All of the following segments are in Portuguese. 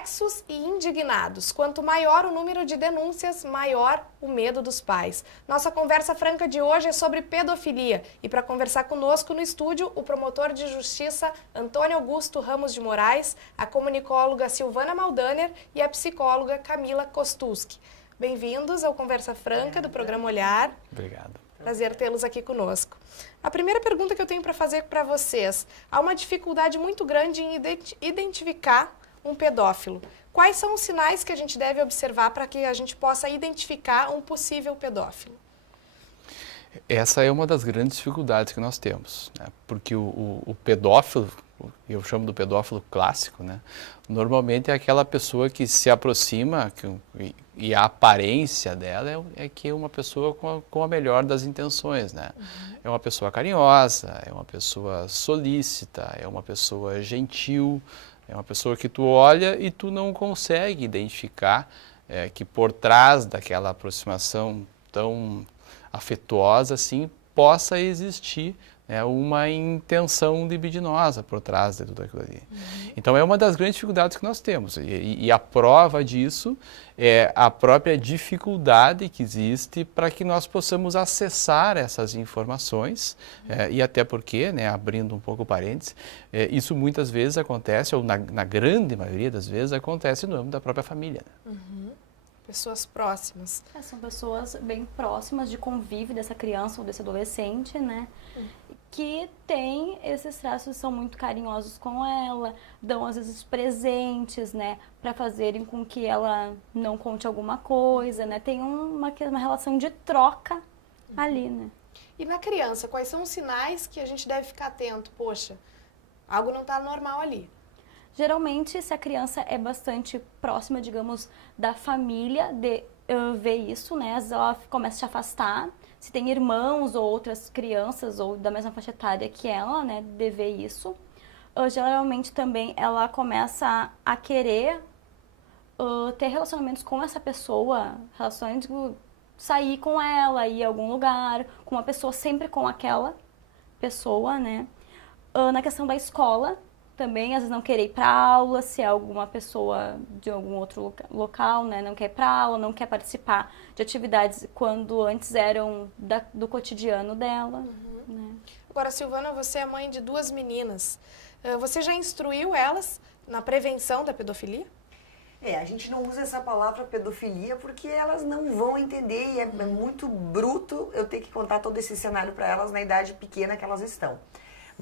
Perplexos e indignados. Quanto maior o número de denúncias, maior o medo dos pais. Nossa conversa franca de hoje é sobre pedofilia. E para conversar conosco no estúdio, o promotor de justiça Antônio Augusto Ramos de Moraes, a comunicóloga Silvana Maldaner e a psicóloga Camila Kostuski. Bem-vindos ao Conversa Franca do programa Olhar. Obrigado. Prazer tê-los aqui conosco. A primeira pergunta que eu tenho para fazer para vocês: há uma dificuldade muito grande em identificar um pedófilo. Quais são os sinais que a gente deve observar para que a gente possa identificar um possível pedófilo? Essa é uma das grandes dificuldades que nós temos, né? Porque o pedófilo, eu chamo do pedófilo clássico, né? Normalmente é aquela pessoa que se aproxima e a aparência dela é que é uma pessoa com a melhor das intenções, né? É uma pessoa carinhosa, é uma pessoa solícita, é uma pessoa gentil, é uma pessoa que tu olha e tu não consegue identificar que por trás daquela aproximação tão afetuosa assim possa existir uma intenção libidinosa por trás de tudo aquilo ali. Então é uma das grandes dificuldades que nós temos e a prova disso é a própria dificuldade que existe para que nós possamos acessar essas informações e até porque, abrindo um pouco o parênteses, isso muitas vezes acontece, ou na grande maioria das vezes acontece no âmbito da própria família. Pessoas próximas. São pessoas bem próximas de convívio dessa criança ou desse adolescente, né? Que tem esses traços, são muito carinhosos com ela, dão às vezes presentes, né? Para fazerem com que ela não conte alguma coisa, né? Tem uma relação de troca ali, né? E na criança, quais são os sinais que a gente deve ficar atento? Poxa, algo não está normal ali. Geralmente, se a criança é bastante próxima, digamos, da família, ver isso, né? Às vezes ela começa a se afastar. Se tem irmãos ou outras crianças ou da mesma faixa etária que ela, né? De ver isso. Geralmente também ela começa a querer ter relacionamentos com essa pessoa, relações, sair com ela, ir a algum lugar, com uma pessoa, sempre com aquela pessoa, né? Na questão da escola, também, às vezes não querer ir para aula, se é alguma pessoa de algum outro local, né, não quer ir para aula, não quer participar de atividades quando antes eram do cotidiano dela. Né. Agora, Silvana, você é mãe de 2 meninas. Você já instruiu elas na prevenção da pedofilia? A gente não usa essa palavra pedofilia porque elas não vão entender e é muito bruto eu ter que contar todo esse cenário para elas na idade pequena que elas estão.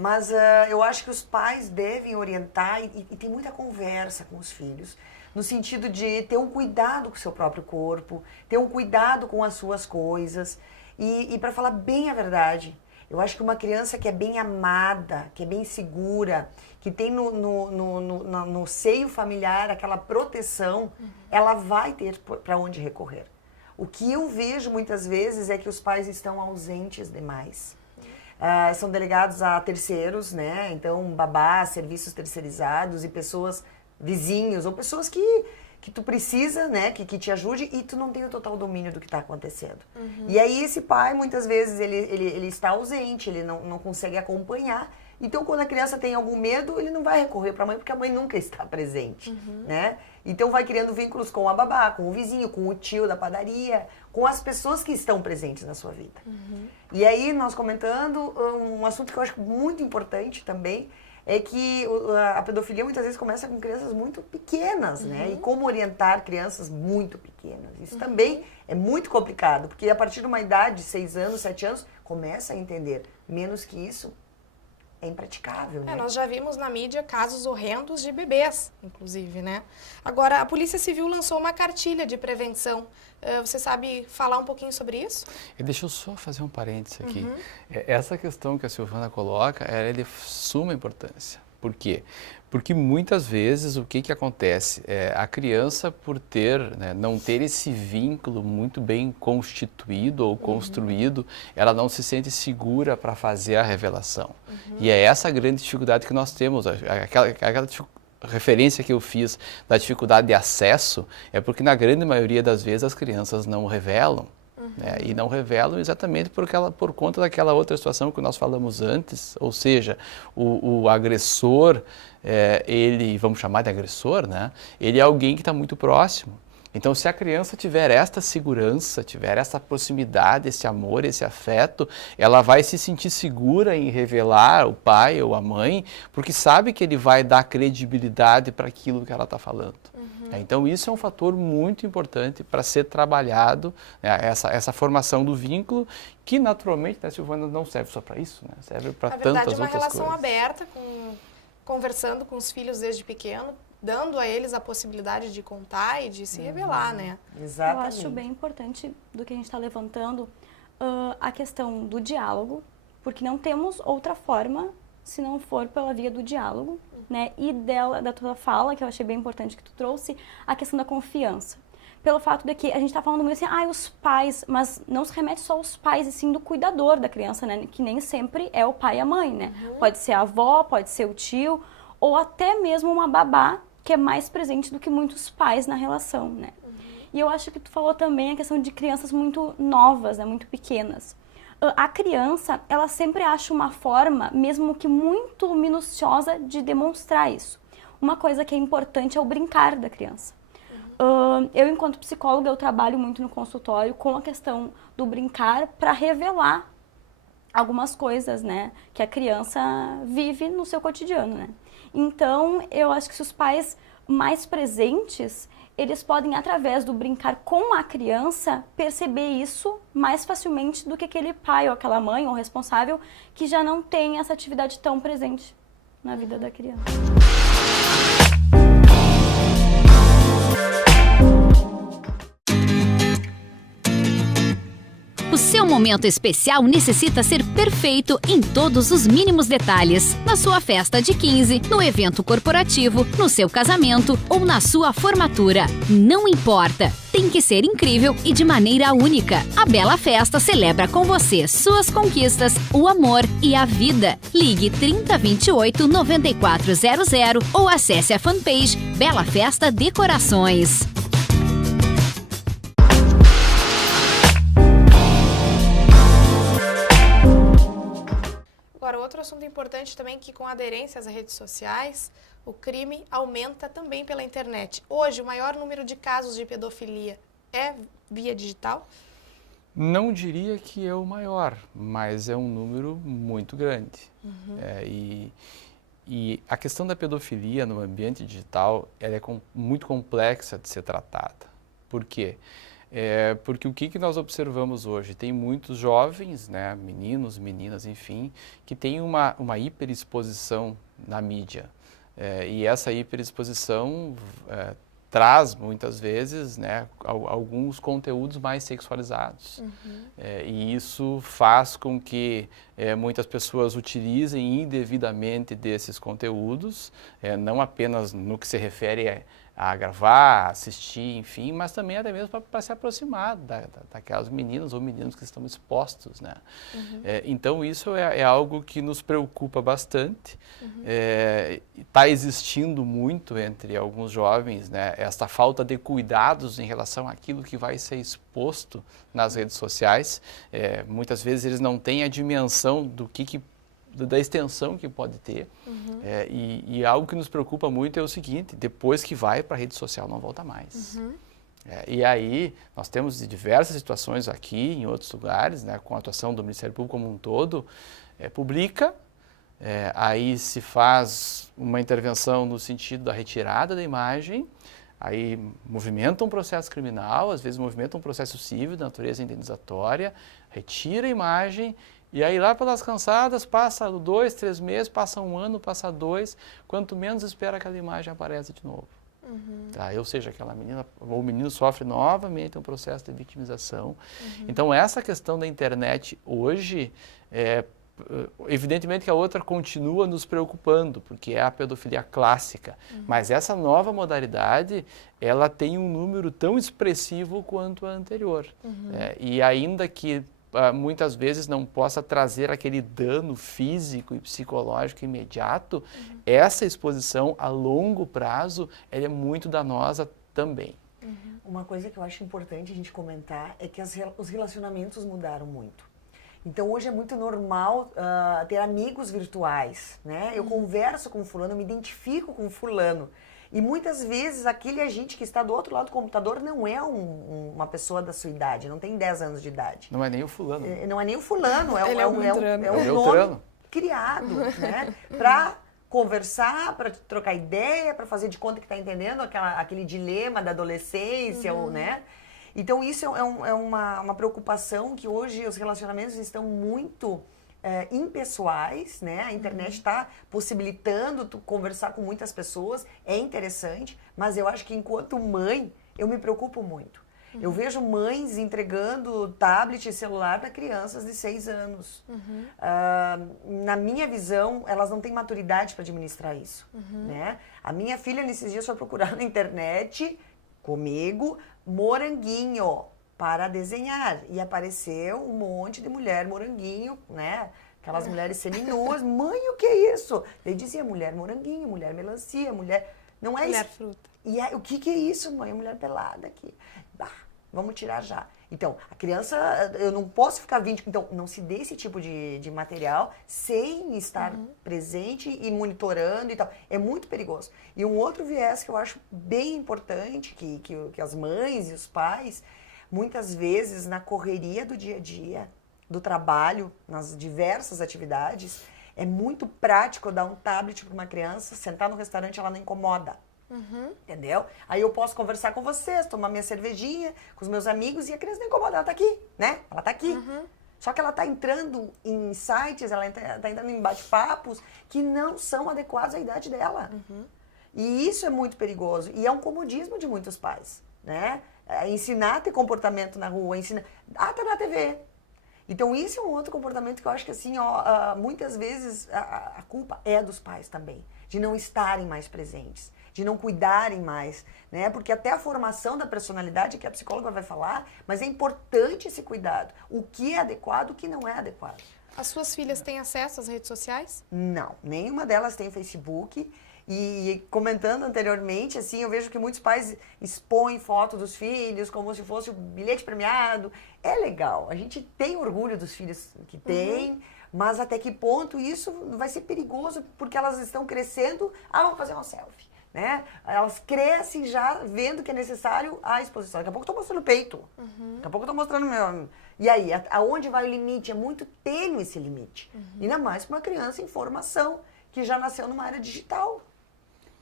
Mas eu acho que os pais devem orientar e ter muita conversa com os filhos, no sentido de ter um cuidado com o seu próprio corpo, ter um cuidado com as suas coisas. E para falar bem a verdade, eu acho que uma criança que é bem amada, que é bem segura, que tem no seio familiar aquela proteção, ela vai ter para onde recorrer. O que eu vejo muitas vezes é que os pais estão ausentes demais. São delegados a terceiros, né? Então, babás, serviços terceirizados e pessoas, vizinhos, ou pessoas que tu precisa, né? Que te ajude e tu não tem o total domínio do que está acontecendo. E aí esse pai, muitas vezes, ele está ausente, ele não consegue acompanhar. Então, quando a criança tem algum medo, ele não vai recorrer para a mãe, porque a mãe nunca está presente, né? Então, vai criando vínculos com a babá, com o vizinho, com o tio da padaria, com as pessoas que estão presentes na sua vida. E aí, nós comentando, um assunto que eu acho muito importante também, é que a pedofilia muitas vezes começa com crianças muito pequenas, né? E como orientar crianças muito pequenas. Isso também é muito complicado, porque a partir de uma idade de 6 anos, 7 anos, começa a entender. Menos que isso, é impraticável, né? Nós já vimos na mídia casos horrendos de bebês, inclusive, né? Agora, a Polícia Civil lançou uma cartilha de prevenção. Você sabe falar um pouquinho sobre isso? Deixa eu só fazer um parênteses aqui. Essa questão que a Silvana coloca é de suma importância. Por quê? Porque muitas vezes o que acontece? A criança, por não ter esse vínculo muito bem constituído ou construído, ela não se sente segura para fazer a revelação. E é essa a grande dificuldade que nós temos. Aquela referência que eu fiz da dificuldade de acesso é porque na grande maioria das vezes as crianças não revelam. né? E não revelam exatamente por conta daquela outra situação que nós falamos antes, ou seja, o agressor, ele, vamos chamar de agressor, né? Ele é alguém que está muito próximo. Então, se a criança tiver esta segurança, tiver essa proximidade, esse amor, esse afeto, ela vai se sentir segura em revelar o pai ou a mãe, porque sabe que ele vai dar credibilidade para aquilo que ela está falando. Então, isso é um fator muito importante para ser trabalhado, né, essa formação do vínculo, que naturalmente, né, Silvana, não serve só para isso, né, serve para tantas outras coisas. Na verdade, é uma relação aberta, conversando com os filhos desde pequeno, dando a eles a possibilidade de contar e de se revelar, né? Exatamente. Eu acho bem importante do que a gente está levantando a questão do diálogo, porque não temos outra forma se não for pela via do diálogo, né? E da tua fala, que eu achei bem importante que tu trouxe, a questão da confiança. Pelo fato de que a gente está falando muito assim, os pais, mas não se remete só aos pais, e sim do cuidador da criança, né? Que nem sempre é o pai e a mãe, né? Pode ser a avó, pode ser o tio, ou até mesmo uma babá, que é mais presente do que muitos pais na relação, né? E eu acho que tu falou também a questão de crianças muito novas, né? Muito pequenas. A criança, ela sempre acha uma forma, mesmo que muito minuciosa, de demonstrar isso. Uma coisa que é importante é o brincar da criança. Eu, enquanto psicóloga, eu trabalho muito no consultório com a questão do brincar para revelar algumas coisas, né? Que a criança vive no seu cotidiano, né? Então, eu acho que se os pais mais presentes, eles podem, através do brincar com a criança, perceber isso mais facilmente do que aquele pai ou aquela mãe ou responsável que já não tem essa atividade tão presente na vida da criança. O seu momento especial necessita ser perfeito em todos os mínimos detalhes. Na sua festa de 15, no evento corporativo, no seu casamento ou na sua formatura. Não importa, tem que ser incrível e de maneira única. A Bela Festa celebra com você suas conquistas, o amor e a vida. Ligue 3028 9400 ou acesse a fanpage Bela Festa Decorações. Agora, outro assunto importante também que com a aderência às redes sociais, o crime aumenta também pela internet. Hoje, o maior número de casos de pedofilia é via digital? Não diria que é o maior, mas é um número muito grande. E a questão da pedofilia no ambiente digital ela é muito complexa de ser tratada. Por quê? Porque o que nós observamos hoje? Tem muitos jovens, né, meninos, meninas, enfim, que têm uma hiperexposição na mídia. E essa hiperexposição traz, muitas vezes, né, alguns conteúdos mais sexualizados. E isso faz com que muitas pessoas utilizem indevidamente desses conteúdos, não apenas no que se refere a gravar, assistir, enfim, mas também até mesmo para se aproximar daquelas meninas ou meninos que estão expostos, né? Então, isso é algo que nos preocupa bastante. Está existindo muito entre alguns jovens, né, esta falta de cuidados em relação àquilo que vai ser exposto nas redes sociais. Muitas vezes eles não têm a dimensão da extensão que pode ter. E algo que nos preocupa muito é o seguinte: depois que vai para a rede social não volta mais. E aí nós temos diversas situações aqui, em outros lugares, né, com a atuação do Ministério Público como um todo, publica, aí se faz uma intervenção no sentido da retirada da imagem, aí movimenta um processo criminal, às vezes movimenta um processo civil de natureza indenizatória, retira a imagem. E aí lá pelas cansadas, passa 2, 3 meses, passa 1 ano, passa 2, quanto menos espera aquela imagem aparece de novo. Tá? Ou seja, aquela menina ou o menino sofre novamente um processo de vitimização. Então essa questão da internet hoje, evidentemente que a outra continua nos preocupando, porque é a pedofilia clássica. Mas essa nova modalidade, ela tem um número tão expressivo quanto a anterior. E ainda que muitas vezes não possa trazer aquele dano físico e psicológico imediato, essa exposição a longo prazo ela é muito danosa também. Uma coisa que eu acho importante a gente comentar é que os relacionamentos mudaram muito. Então, hoje é muito normal ter amigos virtuais, né? Eu converso com fulano, eu me identifico com fulano. E muitas vezes aquele agente que está do outro lado do computador não é uma pessoa da sua idade, não tem 10 anos de idade. Não é nem o fulano. Não é nem o fulano, Ele é um Beltrano. é um nome Beltrano. criado, né? Para conversar, para trocar ideia, para fazer de conta que está entendendo aquele dilema da adolescência, né? Então, isso é uma preocupação que hoje os relacionamentos estão muito impessoais, né? A internet está possibilitando tu conversar com muitas pessoas, é interessante, mas eu acho que enquanto mãe, eu me preocupo muito. Eu vejo mães entregando tablet e celular para crianças de 6 anos. Na minha visão, elas não têm maturidade para administrar isso, né? A minha filha, nesses dias, foi procurar na internet, comigo, moranguinho para desenhar. E apareceu um monte de mulher moranguinho, né? Aquelas mulheres seminuas. Mãe, o que é isso? Ele dizia mulher moranguinho, mulher melancia, mulher... Não é Mulher isso. fruta. E o que é isso, mãe? Mulher pelada aqui. Bah, vamos tirar já. Então, a criança, eu não posso ficar 20... Então, não se dê esse tipo de material sem estar presente e monitorando e tal. É muito perigoso. E um outro viés que eu acho bem importante, que as mães e os pais, muitas vezes, na correria do dia a dia, do trabalho, nas diversas atividades, é muito prático dar um tablet para uma criança, sentar no restaurante, ela não incomoda. Entendeu? Aí eu posso conversar com vocês, tomar minha cervejinha com os meus amigos e a criança não incomoda, ela tá aqui, né? Ela tá aqui. Só que ela tá entrando em sites, ela tá entrando em bate-papos que não são adequados à idade dela. E isso é muito perigoso. E é um comodismo de muitos pais, né? Ensinar a ter comportamento na rua, ensinar... tá na TV. Então, isso é um outro comportamento que eu acho que, assim, muitas vezes a culpa é dos pais também, de não estarem mais presentes, de não cuidarem mais, né? Porque até a formação da personalidade, que a psicóloga vai falar, mas é importante esse cuidado. O que é adequado, o que não é adequado. As suas filhas têm acesso às redes sociais? Não, nenhuma delas tem Facebook. E comentando anteriormente, assim, eu vejo que muitos pais expõem foto dos filhos como se fosse o bilhete premiado. É legal, a gente tem orgulho dos filhos que tem, mas até que ponto isso vai ser perigoso, porque elas estão crescendo, vamos fazer uma selfie, né? Elas crescem já vendo que é necessário a exposição. Daqui a pouco eu tô mostrando o peito, daqui a pouco eu tô mostrando meu... E aí, aonde vai o limite? É muito tênue esse limite. Ainda mais para uma criança em formação, que já nasceu numa área digital.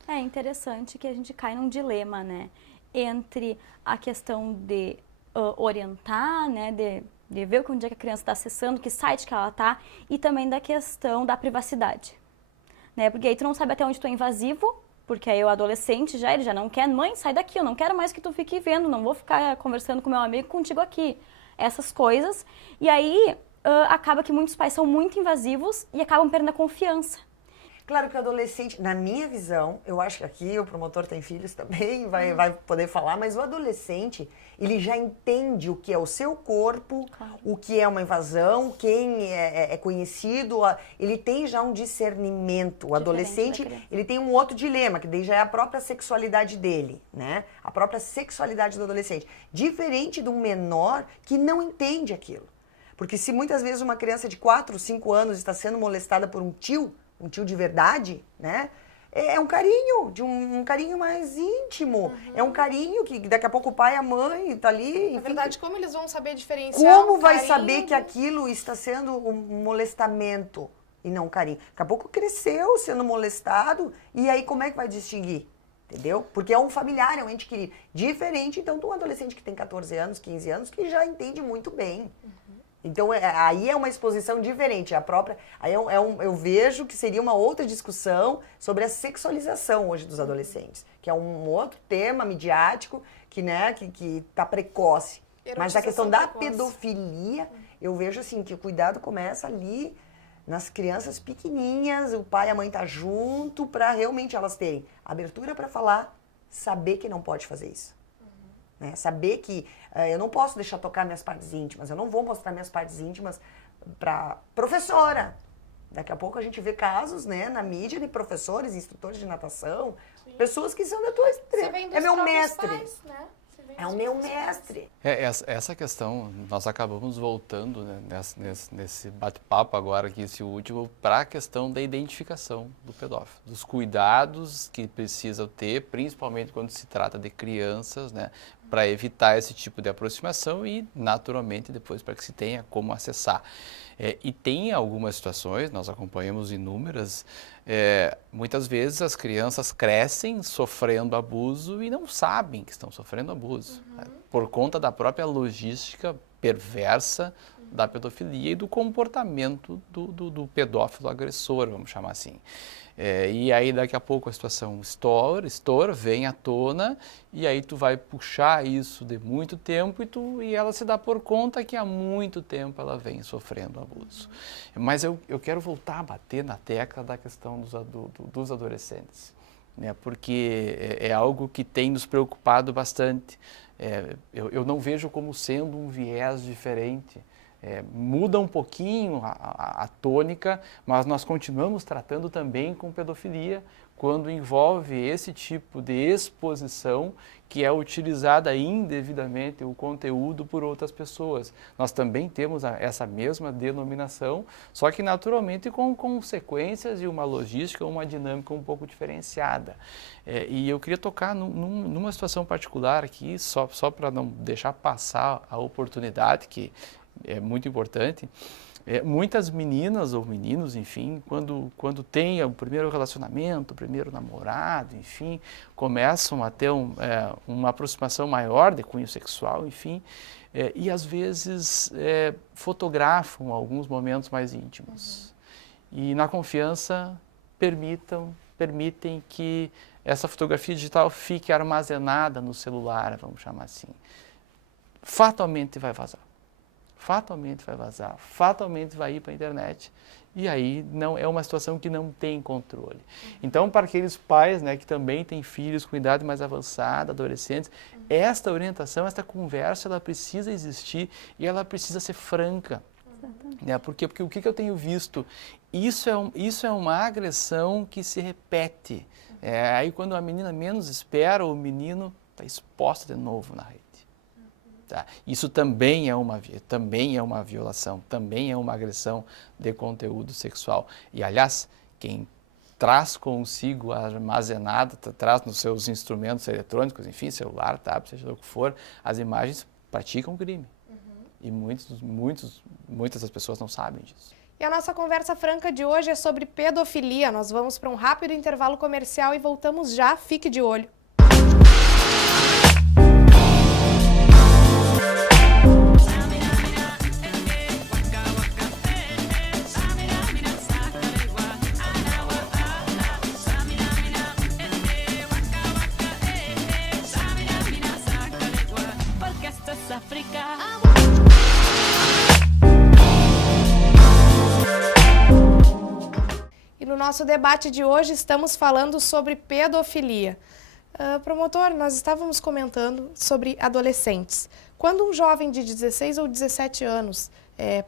É interessante que a gente cai num dilema, né? Entre a questão de orientar, né? De ver onde é que a criança está acessando, que site que ela está, e também da questão da privacidade, né? Porque aí tu não sabe até onde tu é invasivo, porque aí o adolescente ele já não quer, mãe, sai daqui, eu não quero mais que tu fique vendo, não vou ficar conversando com meu amigo contigo aqui. Essas coisas. E aí acaba que muitos pais são muito invasivos e acabam perdendo a confiança. Claro que o adolescente, na minha visão, eu acho que aqui o promotor tem filhos também, vai poder falar, mas o adolescente, ele já entende o que é o seu corpo, o que é uma invasão, quem é conhecido, ele tem já um discernimento. O adolescente, ele tem um outro dilema, que daí já é a própria sexualidade dele, né? A própria sexualidade do adolescente. Diferente de um menor que não entende aquilo. Porque se muitas vezes uma criança de 4, 5 anos está sendo molestada por um tio de verdade, né? É um carinho, um carinho mais íntimo. É um carinho que daqui a pouco o pai e a mãe tá ali. Enfim, na verdade, como eles vão saber diferenciar como vai saber que aquilo está sendo um molestamento e não um carinho? Daqui a pouco cresceu sendo molestado e aí como é que vai distinguir? Entendeu? Porque é um familiar, é um ente querido. Diferente, então, de um adolescente que tem 14 anos, 15 anos, que já entende muito bem. Então, aí é uma exposição diferente. A própria, aí eu vejo que seria uma outra discussão sobre a sexualização hoje dos adolescentes, que é um outro tema midiático que, né, que tá precoce. Mas a questão da pedofilia, eu vejo assim, que o cuidado começa ali nas crianças pequenininhas, o pai e a mãe tá junto para realmente elas terem abertura para falar, saber que não pode fazer isso. Né? Saber que eu não posso deixar tocar minhas partes íntimas, eu não vou mostrar minhas partes íntimas para professora. Daqui a pouco a gente vê casos, né, na mídia de professores, instrutores de natação, pessoas que são da tua extrema. É meu mestre. Pais, né? É o meu mestre. Essa questão, nós acabamos voltando, né, nesse bate-papo agora, aqui, esse último, para a questão da identificação do pedófilo, dos cuidados que precisa ter, principalmente quando se trata de crianças, né, para evitar esse tipo de aproximação e, naturalmente, depois para que se tenha como acessar. E tem algumas situações, nós acompanhamos inúmeras, muitas vezes as crianças crescem sofrendo abuso e não sabem que estão sofrendo abuso, né, por conta da própria logística perversa da pedofilia e do comportamento do pedófilo agressor, vamos chamar assim. E aí daqui a pouco a situação estoura, vem à tona, e aí tu vai puxar isso de muito tempo e ela se dá por conta que há muito tempo ela vem sofrendo abuso. Mas eu quero voltar a bater na tecla da questão dos adolescentes, né? Porque é algo que tem nos preocupado bastante. Eu não vejo como sendo um viés diferente. Muda um pouquinho a tônica, mas nós continuamos tratando também com pedofilia quando envolve esse tipo de exposição que é utilizada indevidamente o conteúdo por outras pessoas. Nós também temos essa mesma denominação, só que naturalmente com consequências e uma logística, uma dinâmica um pouco diferenciada. E eu queria tocar numa situação particular aqui, só para não deixar passar a oportunidade, que é muito importante. Muitas meninas ou meninos, enfim, quando têm o primeiro relacionamento, o primeiro namorado, enfim, começam a ter uma aproximação maior de cunho sexual, enfim, e às vezes fotografam alguns momentos mais íntimos. E na confiança permitem que essa fotografia digital fique armazenada no celular, vamos chamar assim. Fatalmente vai vazar. Fatalmente vai ir para a internet, e aí não é uma situação que não tem controle. Então, para aqueles pais, né, que também têm filhos com idade mais avançada, adolescentes, esta orientação, esta conversa, ela precisa existir e ela precisa ser franca. Né? Porque o que eu tenho visto? Isso é uma agressão que se repete. Aí quando a menina menos espera, o menino está exposto de novo na rede. Tá? Isso também é uma violação, também é uma agressão de conteúdo sexual. E, aliás, quem traz consigo armazenado, traz nos seus instrumentos eletrônicos, enfim, celular, tablet, seja o que for, as imagens, praticam crime. E muitas das pessoas não sabem disso. E a nossa conversa franca de hoje é sobre pedofilia. Nós vamos para um rápido intervalo comercial e voltamos já. Fique de olho. No nosso debate de hoje estamos falando sobre pedofilia. Promotor, nós estávamos comentando sobre adolescentes. Quando um jovem de 16 ou 17 anos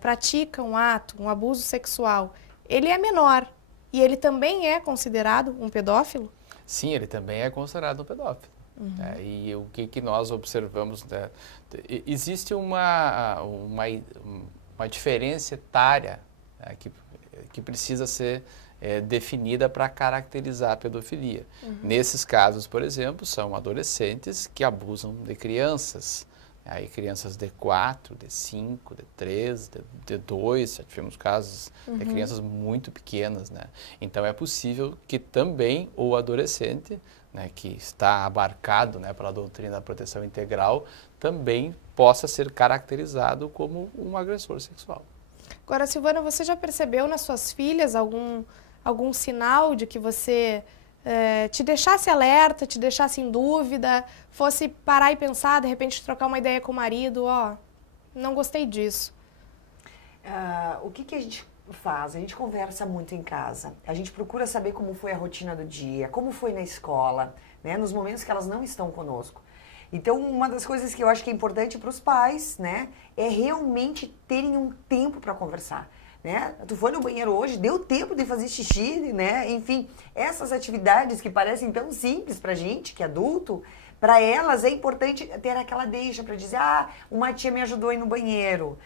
pratica um abuso sexual, ele é menor e ele também é considerado um pedófilo? Sim, ele também é considerado um pedófilo. E o que nós observamos, né? Existe uma diferença etária, né, que precisa ser definida para caracterizar a pedofilia. Nesses casos, por exemplo, são adolescentes que abusam de crianças. Aí crianças de 4, de 5, de 3, de 2, já tivemos casos de crianças muito pequenas, né? Então é possível que também o adolescente, né, que está abarcado, né, pela doutrina da proteção integral, também possa ser caracterizado como um agressor sexual. Agora, Silvana, você já percebeu nas suas filhas algum sinal de que você te deixasse alerta, te deixasse em dúvida, fosse parar e pensar, de repente trocar uma ideia com o marido, não gostei disso? O que a gente faz? A gente conversa muito em casa, a gente procura saber como foi a rotina do dia, como foi na escola, né, nos momentos que elas não estão conosco. Então, uma das coisas que eu acho que é importante para os pais, né, é realmente terem um tempo para conversar. Né? Tu foi no banheiro hoje, deu tempo de fazer xixi, né? Enfim, essas atividades que parecem tão simples pra gente, que é adulto, Para elas é importante ter aquela deixa para dizer, uma tia me ajudou a ir no banheiro.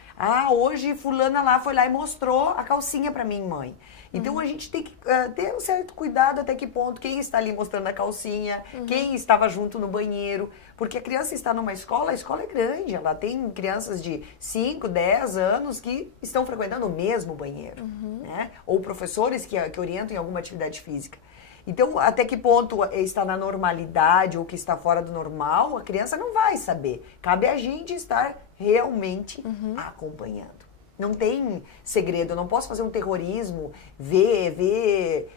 Hoje fulana lá foi lá e mostrou a calcinha para mim, mãe. Então a gente tem que ter um certo cuidado até que ponto, quem está ali mostrando a calcinha, quem estava junto no banheiro. Porque a criança está numa escola, a escola é grande, ela tem crianças de 5, 10 anos que estão frequentando o mesmo banheiro, né? Ou professores que orientam em alguma atividade física. Então, até que ponto está na normalidade ou que está fora do normal, a criança não vai saber. Cabe a gente estar realmente acompanhando. Não tem segredo, eu não posso fazer um terrorismo, ver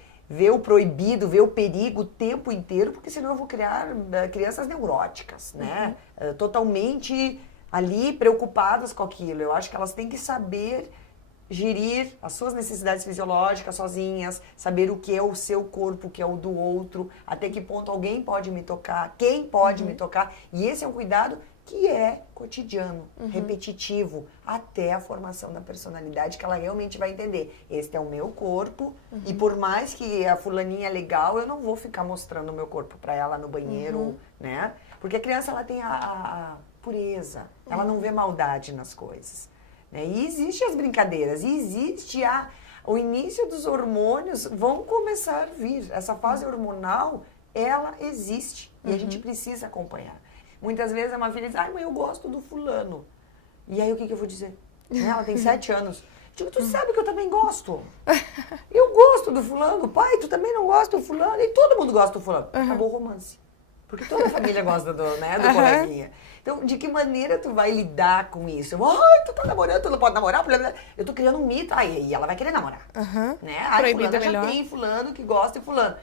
o proibido, ver o perigo o tempo inteiro, porque senão eu vou criar crianças neuróticas, né? Totalmente ali preocupadas com aquilo. Eu acho que elas têm que saber gerir as suas necessidades fisiológicas sozinhas, saber o que é o seu corpo, o que é o do outro, até que ponto alguém pode me tocar, quem pode me tocar. E esse é um cuidado que é cotidiano, repetitivo, até a formação da personalidade, que ela realmente vai entender. Este é o meu corpo, e por mais que a fulaninha é legal, eu não vou ficar mostrando o meu corpo para ela no banheiro, né? Porque a criança, ela tem a pureza, ela não vê maldade nas coisas. Né? E existem as brincadeiras, e existe o início dos hormônios, vão começar a vir. Essa fase hormonal, ela existe, e a gente precisa acompanhar. Muitas vezes a minha filha diz, mãe, eu gosto do fulano. E aí o que eu vou dizer? Ela tem 7 anos. Digo, tu sabe que eu também gosto. Eu gosto do fulano. Pai, tu também não gosta do fulano? E todo mundo gosta do fulano. Acabou o romance. Porque toda a família gosta do coleguinha. Então, de que maneira tu vai lidar com isso? Tu tá namorando, tu não pode namorar? Eu tô criando um mito. E ela vai querer namorar. Né? Proibido fulano melhor. Já tem fulano que gosta de fulano.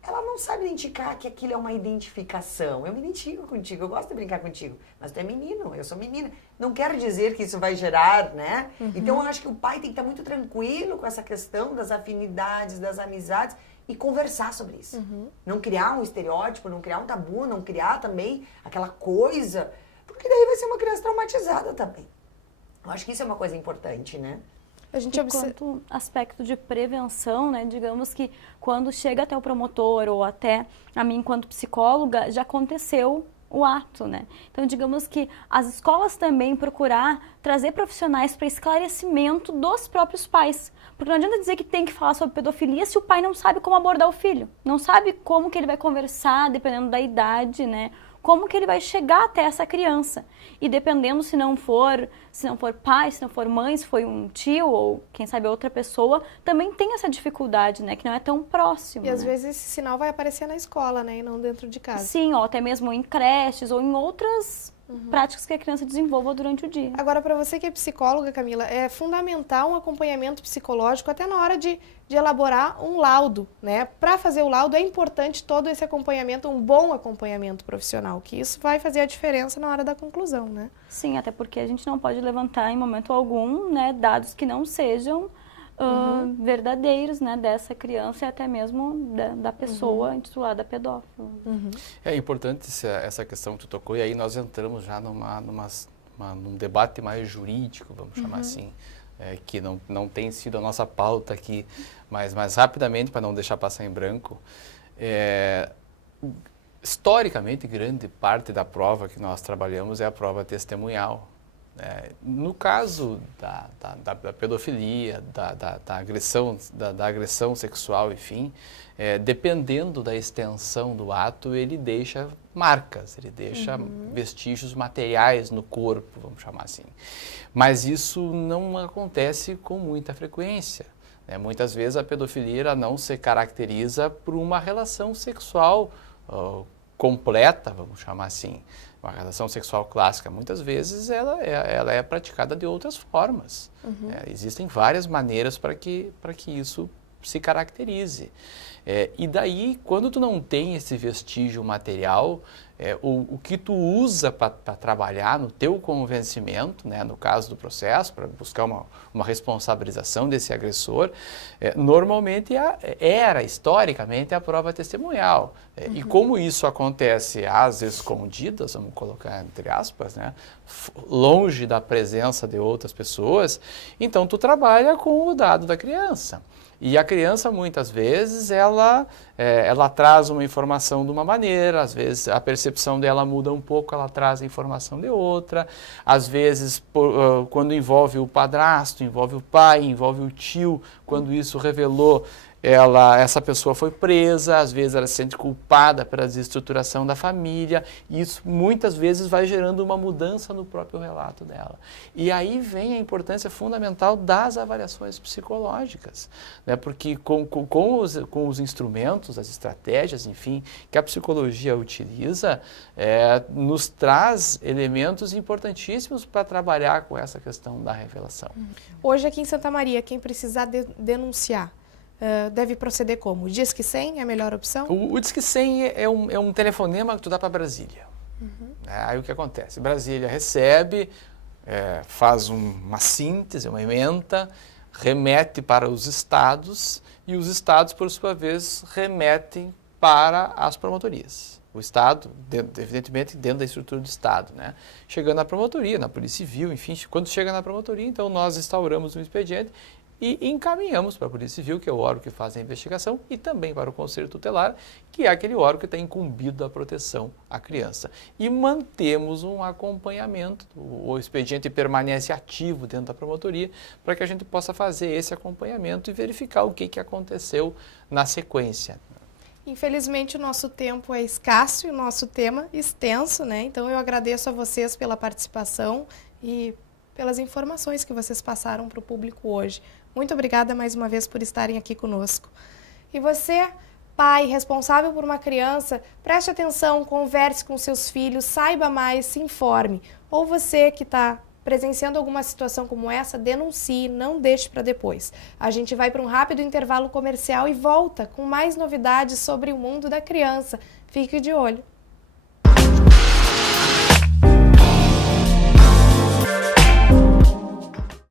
Ela não sabe identificar que aquilo é uma identificação. Eu me identifico contigo, eu gosto de brincar contigo. Mas tu é menino, eu sou menina. Não quero dizer que isso vai gerar, né? Então, eu acho que o pai tem que estar muito tranquilo com essa questão das afinidades, das amizades e conversar sobre isso. Não criar um estereótipo, não criar um tabu, não criar também aquela coisa. Porque daí vai ser uma criança traumatizada também. Eu acho que isso é uma coisa importante, né? A gente Quanto aspecto de prevenção, né, digamos que quando chega até o promotor ou até a mim enquanto psicóloga, já aconteceu o ato, né? Então, digamos que as escolas também procurar trazer profissionais para esclarecimento dos próprios pais. Porque não adianta dizer que tem que falar sobre pedofilia se o pai não sabe como abordar o filho. Não sabe como que ele vai conversar, dependendo da idade, né? Como que ele vai chegar até essa criança. E dependendo se não for pai, se não for mãe, se foi um tio ou quem sabe outra pessoa, também tem essa dificuldade, né? Que não é tão próximo. E às né? vezes esse sinal vai aparecer na escola, né? E não dentro de casa. Sim, ou até mesmo em creches ou em outras práticas que a criança desenvolva durante o dia. Agora, para você que é psicóloga, Camila, é fundamental um acompanhamento psicológico até na hora de elaborar um laudo, né? Para fazer o laudo é importante todo esse acompanhamento, um bom acompanhamento profissional, que isso vai fazer a diferença na hora da conclusão, né? Sim, até porque a gente não pode levantar em momento algum, né, dados que não sejam verdadeiros, né, dessa criança e até mesmo da pessoa intitulada pedófilo. É importante essa questão que tu tocou, e aí nós entramos já num debate mais jurídico, vamos chamar assim, que não tem sido a nossa pauta aqui, mas mais rapidamente, para não deixar passar em branco, historicamente, grande parte da prova que nós trabalhamos é a prova testemunhal. No caso da pedofilia, da agressão sexual, enfim, dependendo da extensão do ato, ele deixa marcas, ele deixa vestígios materiais no corpo, vamos chamar assim. Mas isso não acontece com muita frequência. Muitas vezes a pedofilia ela não se caracteriza por uma relação sexual completa, vamos chamar assim. Uma relação sexual clássica, muitas vezes ela é praticada de outras formas. Existem várias maneiras para que isso se caracterize. E daí, quando tu não tem esse vestígio material, o que tu usa para trabalhar no teu convencimento, né, no caso do processo, para buscar uma responsabilização desse agressor, normalmente historicamente, a prova testemunhal. E como isso acontece às escondidas, vamos colocar entre aspas, né, longe da presença de outras pessoas, então tu trabalha com o dado da criança. E a criança, muitas vezes, ela traz uma informação de uma maneira, às vezes a percepção dela muda um pouco, ela traz a informação de outra. Às vezes, quando envolve o padrasto, envolve o pai, envolve o tio, quando isso revelou, essa pessoa foi presa, às vezes ela se sente culpada pela desestruturação da família, e isso muitas vezes vai gerando uma mudança no próprio relato dela. E aí vem a importância fundamental das avaliações psicológicas, né? Porque com os instrumentos, as estratégias, enfim, que a psicologia utiliza, nos traz elementos importantíssimos para trabalhar com essa questão da revelação. Hoje aqui em Santa Maria, quem precisar denunciar, deve proceder como? O Disque 100 é a melhor opção? O Disque 100 é um telefonema que tu dá para Brasília. Aí o que acontece? Brasília recebe, faz uma síntese, uma ementa, remete para os estados e os estados, por sua vez, remetem para as promotorias. O Estado, evidentemente, dentro da estrutura do Estado, né? Chegando na promotoria, na Polícia Civil, enfim, quando chega na promotoria, então nós instauramos um expediente e encaminhamos para a Polícia Civil, que é o órgão que faz a investigação, e também para o Conselho Tutelar, que é aquele órgão que está incumbido da proteção à criança. E mantemos um acompanhamento, o expediente permanece ativo dentro da promotoria, para que a gente possa fazer esse acompanhamento e verificar o que aconteceu na sequência. Infelizmente o nosso tempo é escasso e o nosso tema extenso, né? Então eu agradeço a vocês pela participação e pelas informações que vocês passaram para o público hoje. Muito obrigada mais uma vez por estarem aqui conosco. E você, pai responsável por uma criança, preste atenção, converse com seus filhos, saiba mais, se informe. Ou você que está presenciando alguma situação como essa, denuncie, não deixe para depois. A gente vai para um rápido intervalo comercial e volta com mais novidades sobre o mundo da criança. Fique de olho.